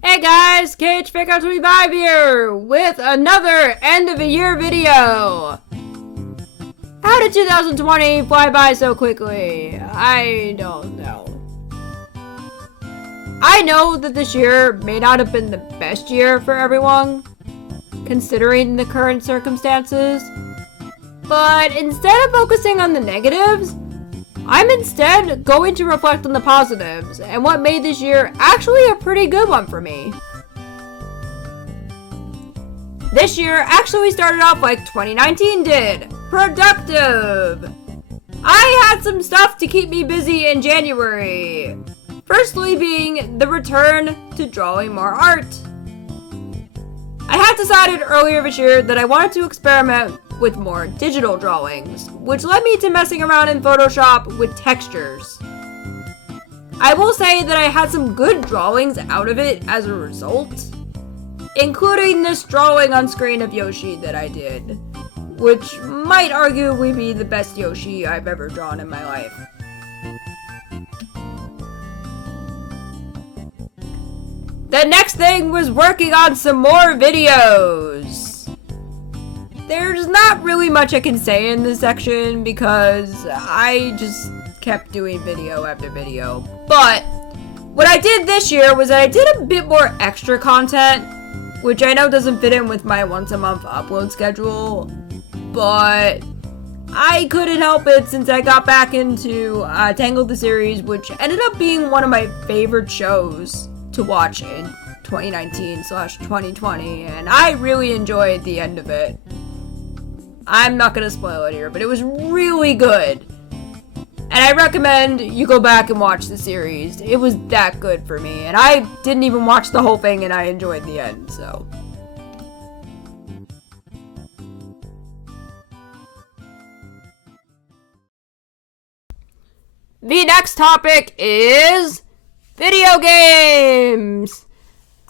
Hey guys, KH-FFX here with another end of the year video. How did 2020 fly by so quickly? I don't know. I know that this year may not have been the best year for everyone, considering the current circumstances, but instead of focusing on the negatives, I'm instead going to reflect on the positives and what made this year actually a pretty good one for me. This year actually started off like 2019 did. Productive! I had some stuff to keep me busy in January. Firstly being the return to drawing more art. I had decided earlier this year that I wanted to experiment with more digital drawings, which led me to messing around in Photoshop with textures. I will say that I had some good drawings out of it as a result, including this drawing on screen of Yoshi that I did, which might arguably be the best Yoshi I've ever drawn in my life. The next thing was working on some more videos. There's not really much I can say in this section because I just kept doing video after video. But what I did this year was that I did a bit more extra content, which I know doesn't fit in with my once a month upload schedule, but I couldn't help it since I got back into Tangled the series, which ended up being one of my favorite shows to watch in 2019/2020, and I really enjoyed the end of it. I'm not gonna spoil it here, but it was really good. And I recommend you go back and watch the series. It was that good for me, and I didn't even watch the whole thing and I enjoyed the end, so. The next topic is video games!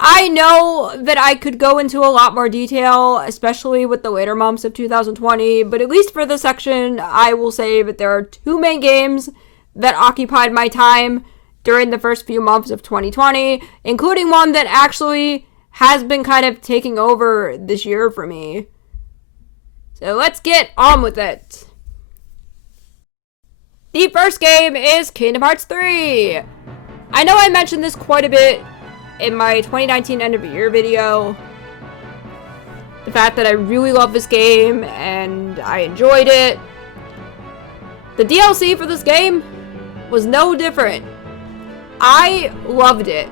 I know that I could go into a lot more detail, especially with the later months of 2020, but at least for this section, I will say that there are two main games that occupied my time during the first few months of 2020, including one that actually has been kind of taking over this year for me. So let's get on with it. The first game is Kingdom Hearts 3. I know I mentioned this quite a bit in my 2019 end of the year video. The fact that I really love this game and I enjoyed it. The DLC for this game was no different. I loved it.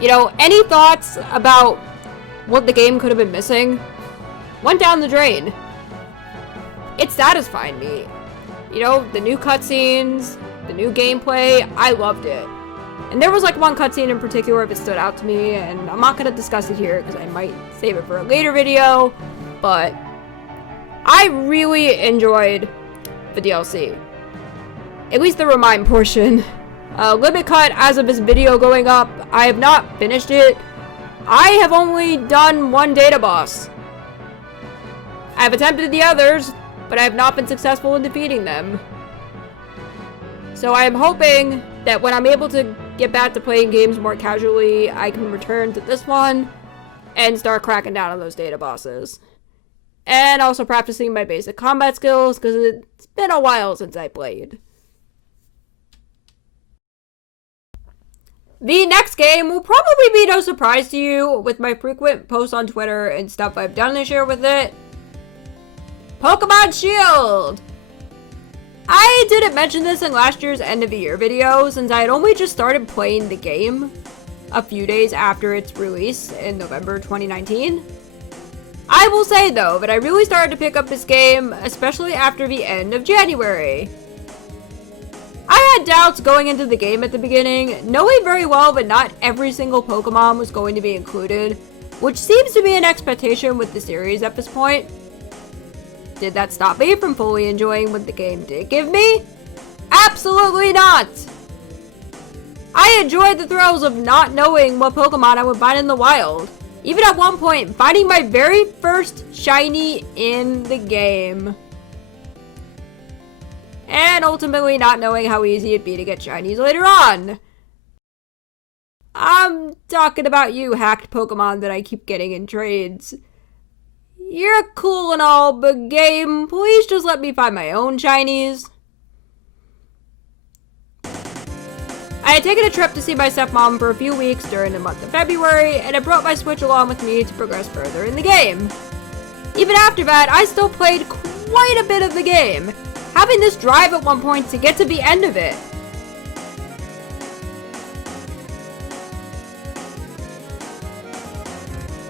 You know, any thoughts about what the game could have been missing went down the drain. It satisfied me. You know, the new cutscenes, the new gameplay, I loved it. And there was like one cutscene in particular that stood out to me, and I'm not going to discuss it here because I might save it for a later video, but I really enjoyed the DLC. At least the Remind portion. Limit Cut, as of this video going up, I have not finished it. I have only done one data boss. I have attempted the others, but I have not been successful in defeating them. So I am hoping that when I'm able to get back to playing games more casually, I can return to this one and start cracking down on those data bosses. And also practicing my basic combat skills, because it's been a while since I played. The next game will probably be no surprise to you with my frequent posts on Twitter and stuff I've done this year with it. Pokemon Shield! I didn't mention this in last year's end of the year video since I had only just started playing the game a few days after its release in November 2019. I will say though that I really started to pick up this game, especially after the end of January. I had doubts going into the game at the beginning, knowing very well that not every single Pokemon was going to be included, which seems to be an expectation with the series at this point. Did that stop me from fully enjoying what the game did give me? Absolutely not! I enjoyed the thrills of not knowing what Pokemon I would find in the wild. Even at one point, finding my very first shiny in the game. And ultimately not knowing how easy it'd be to get shinies later on. I'm talking about you hacked Pokemon that I keep getting in trades. You're cool and all, but game, please just let me find my own shinies. I had taken a trip to see my stepmom for a few weeks during the month of February, and I brought my Switch along with me to progress further in the game. Even after that, I still played quite a bit of the game, having this drive at one point to get to the end of it.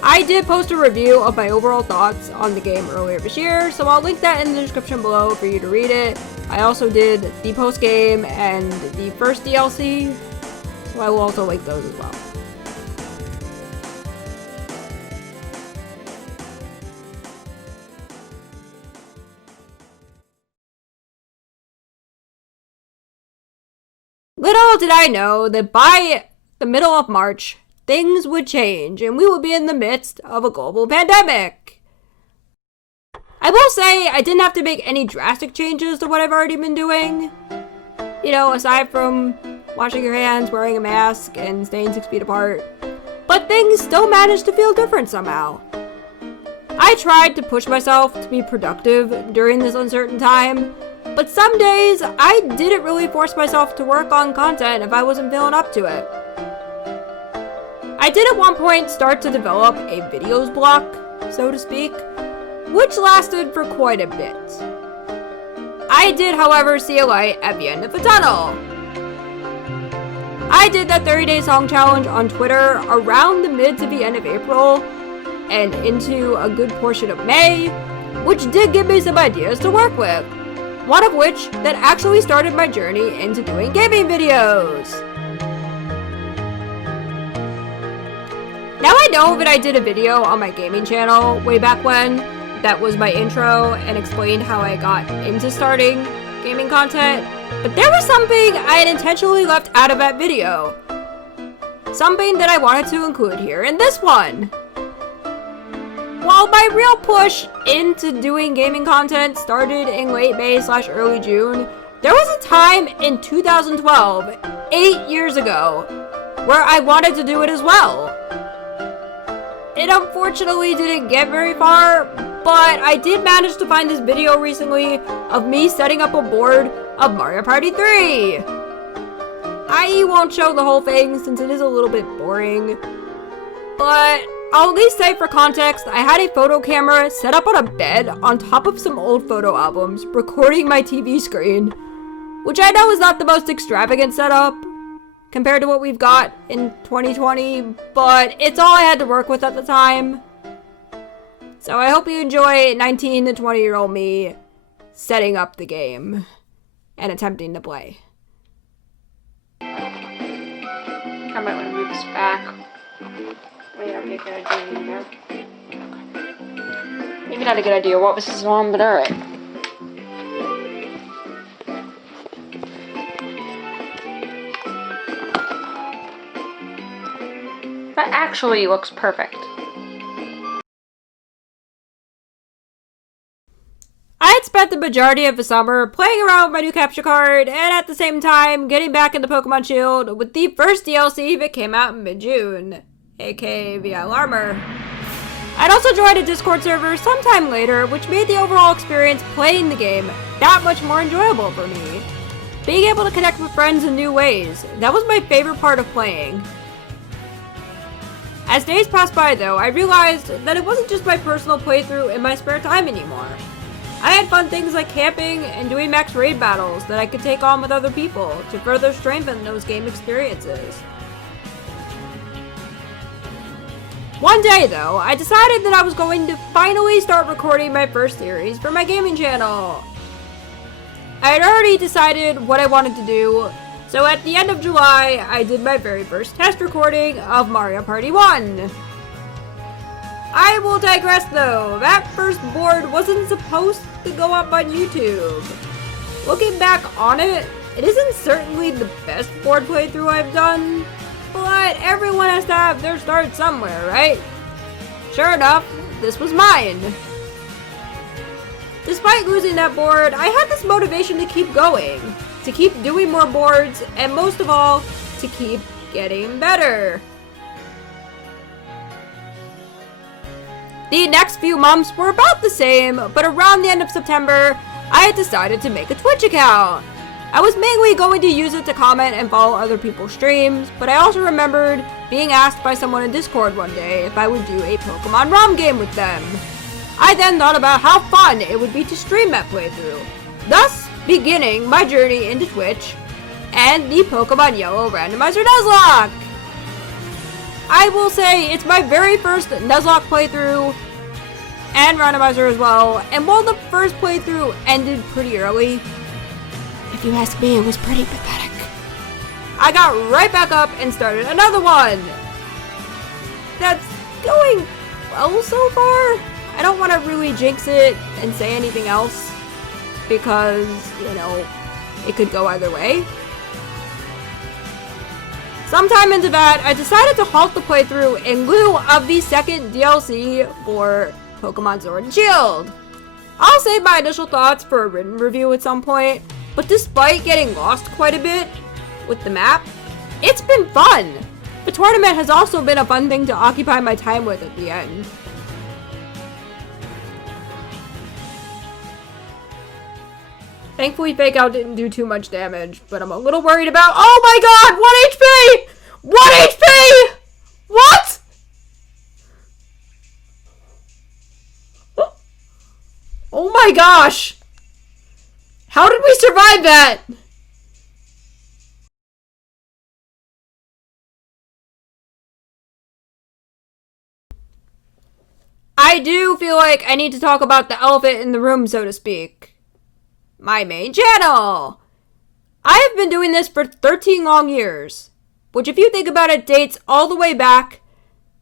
I did post a review of my overall thoughts on the game earlier this year, so I'll link that in the description below for you to read it. I also did the post-game and the first DLC, so I will also link those as well. Little did I know that by the middle of March, things would change and we would be in the midst of a global pandemic. I will say I didn't have to make any drastic changes to what I've already been doing. You know, aside from washing your hands, wearing a mask, and staying 6 feet apart. But things still managed to feel different somehow. I tried to push myself to be productive during this uncertain time, but some days I didn't really force myself to work on content if I wasn't feeling up to it. I did at one point start to develop a videos block, so to speak, which lasted for quite a bit. I did, however, see a light at the end of the tunnel. I did that 30-day song challenge on Twitter around the mid to the end of April and into a good portion of May, which did give me some ideas to work with, one of which that actually started my journey into doing gaming videos. Now I know that I did a video on my gaming channel way back when that was my intro and explained how I got into starting gaming content, but there was something I had intentionally left out of that video. Something that I wanted to include here in this one. While my real push into doing gaming content started in late May/early June, there was a time in 2012, 8 years ago, where I wanted to do it as well. It unfortunately didn't get very far, but I did manage to find this video recently of me setting up a board of Mario Party 3. I won't show the whole thing since it is a little bit boring, but I'll at least say for context, I had a photo camera set up on a bed on top of some old photo albums, recording my TV screen, which I know is not the most extravagant setup compared to what we've got in 2020, but it's all I had to work with at the time. So I hope you enjoy 19 to 20-year-old me setting up the game and attempting to play. I might want to move this back. Wait, okay, good idea. Maybe not a good idea. What was this on, but alright. That actually looks perfect. I had spent the majority of the summer playing around with my new capture card and at the same time getting back into Pokemon Shield with the first DLC that came out in mid-June, aka the Alarmer. I'd also joined a Discord server sometime later, which made the overall experience playing the game that much more enjoyable for me. Being able to connect with friends in new ways, that was my favorite part of playing. As days passed by though, I realized that it wasn't just my personal playthrough in my spare time anymore. I had fun things like camping and doing max raid battles that I could take on with other people to further strengthen those game experiences. One day though, I decided that I was going to finally start recording my first series for my gaming channel. I had already decided what I wanted to do, so at the end of July, I did my very first test recording of Mario Party 1. I will digress though, that first board wasn't supposed to go up on YouTube. Looking back on it, it isn't certainly the best board playthrough I've done, but everyone has to have their start somewhere, right? Sure enough, this was mine. Despite losing that board, I had this motivation to keep going, to keep doing more boards, and most of all, to keep getting better. The next few months were about the same, but around the end of September, I had decided to make a Twitch account. I was mainly going to use it to comment and follow other people's streams, but I also remembered being asked by someone in Discord one day if I would do a Pokemon ROM game with them. I then thought about how fun it would be to stream that playthrough, thus beginning my journey into Twitch and the Pokemon Yellow Randomizer Nuzlocke. I will say it's my very first Nuzlocke playthrough and randomizer as well, and while the first playthrough ended pretty early, if you ask me, it was pretty pathetic. I got right back up and started another one. That's going well so far. I don't want to really jinx it and say anything else because, you know, it could go either way. Sometime into that, I decided to halt the playthrough in lieu of the second DLC for Pokemon Sword and Shield. I'll save my initial thoughts for a written review at some point, but despite getting lost quite a bit with the map, it's been fun. The tournament has also been a fun thing to occupy my time with at the end. Thankfully, Fake Out didn't do too much damage, but I'm a little worried about— oh my god! 1 HP! 1 HP! What?! Oh my gosh! How did we survive that?! I do feel like I need to talk about the elephant in the room, so to speak. My main channel! I have been doing this for 13 long years, which if you think about it dates all the way back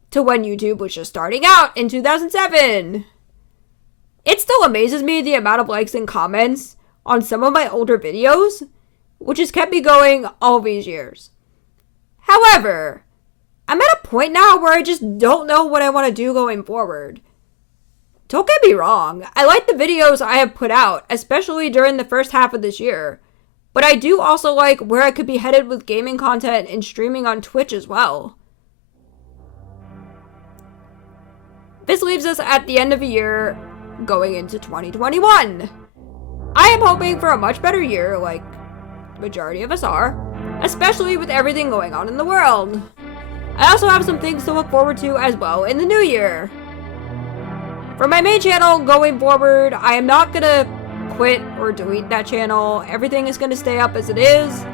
to when YouTube was just starting out in 2007. It still amazes me the amount of likes and comments on some of my older videos, which has kept me going all these years. However, I'm at a point now where I just don't know what I want to do going forward. Don't get me wrong, I like the videos I have put out, especially during the first half of this year, but I do also like where I could be headed with gaming content and streaming on Twitch as well. This leaves us at the end of the year, going into 2021. I am hoping for a much better year, like the majority of us are, especially with everything going on in the world. I also have some things to look forward to as well in the new year. For my main channel going forward, I am not gonna quit or delete that channel. Everything is gonna stay up as it is.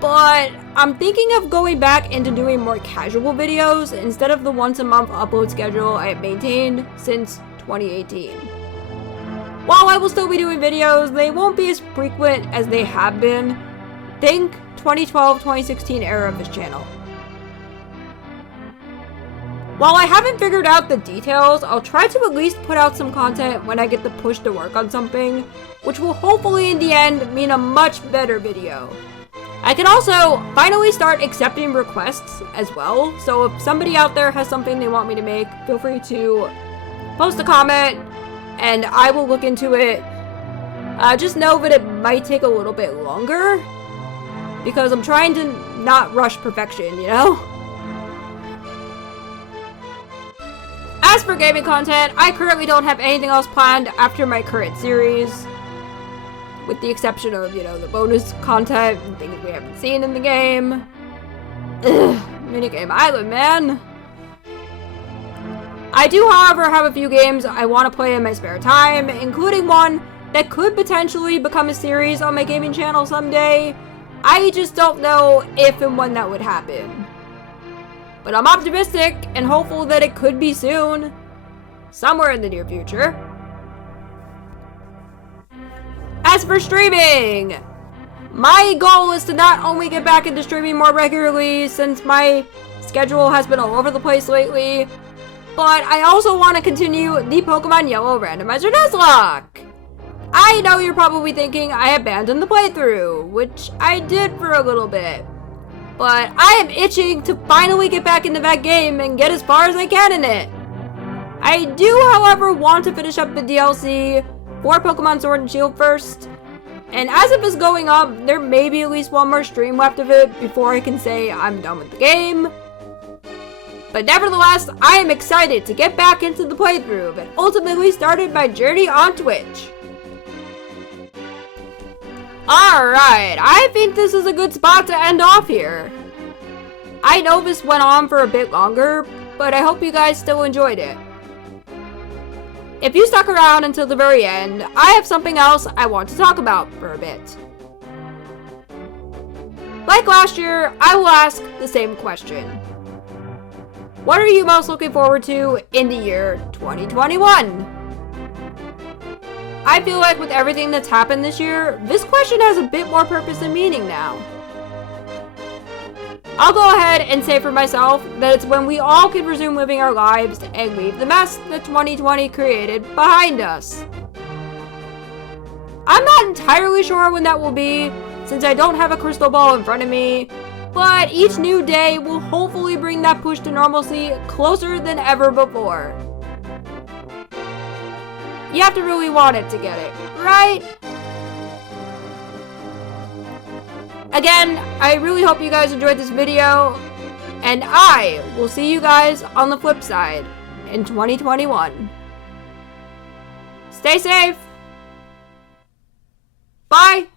But I'm thinking of going back into doing more casual videos instead of the once a month upload schedule I have maintained since 2018. While I will still be doing videos, they won't be as frequent as they have been. Think 2012-2016 era of this channel. While I haven't figured out the details, I'll try to at least put out some content when I get the push to work on something, which will hopefully in the end mean a much better video. I can also finally start accepting requests as well, so if somebody out there has something they want me to make, feel free to post a comment and I will look into it. Just know that it might take a little bit longer because I'm trying to not rush perfection, you know? As for gaming content, I currently don't have anything else planned after my current series, with the exception of, you know, the bonus content and things we haven't seen in the game. Ugh, minigame island, man. I do, however, have a few games I want to play in my spare time, including one that could potentially become a series on my gaming channel someday. I just don't know if and when that would happen. But I'm optimistic and hopeful that it could be soon. Somewhere in the near future. As for streaming, my goal is to not only get back into streaming more regularly since my schedule has been all over the place lately, but I also want to continue the Pokemon Yellow Randomizer Nuzlocke. I know you're probably thinking I abandoned the playthrough, which I did for a little bit. But I am itching to finally get back into that game and get as far as I can in it. I do, however, want to finish up the DLC for Pokemon Sword and Shield first, And as if it's going up, there may be at least one more stream left of it before I can say I'm done with the game. But nevertheless, I am excited to get back into the playthrough and ultimately started my journey on Twitch. Alright, I think this is a good spot to end off here. I know this went on for a bit longer, but I hope you guys still enjoyed it. If you stuck around until the very end, I have something else I want to talk about for a bit. Like last year, I will ask the same question. What are you most looking forward to in the year 2021? I feel like with everything that's happened this year, this question has a bit more purpose and meaning now. I'll go ahead and say for myself that it's when we all can resume living our lives and leave the mess that 2020 created behind us. I'm not entirely sure when that will be, since I don't have a crystal ball in front of me, but each new day will hopefully bring that push to normalcy closer than ever before. You have to really want it to get it, right? Again, I really hope you guys enjoyed this video, and I will see you guys on the flip side in 2021. Stay safe. Bye.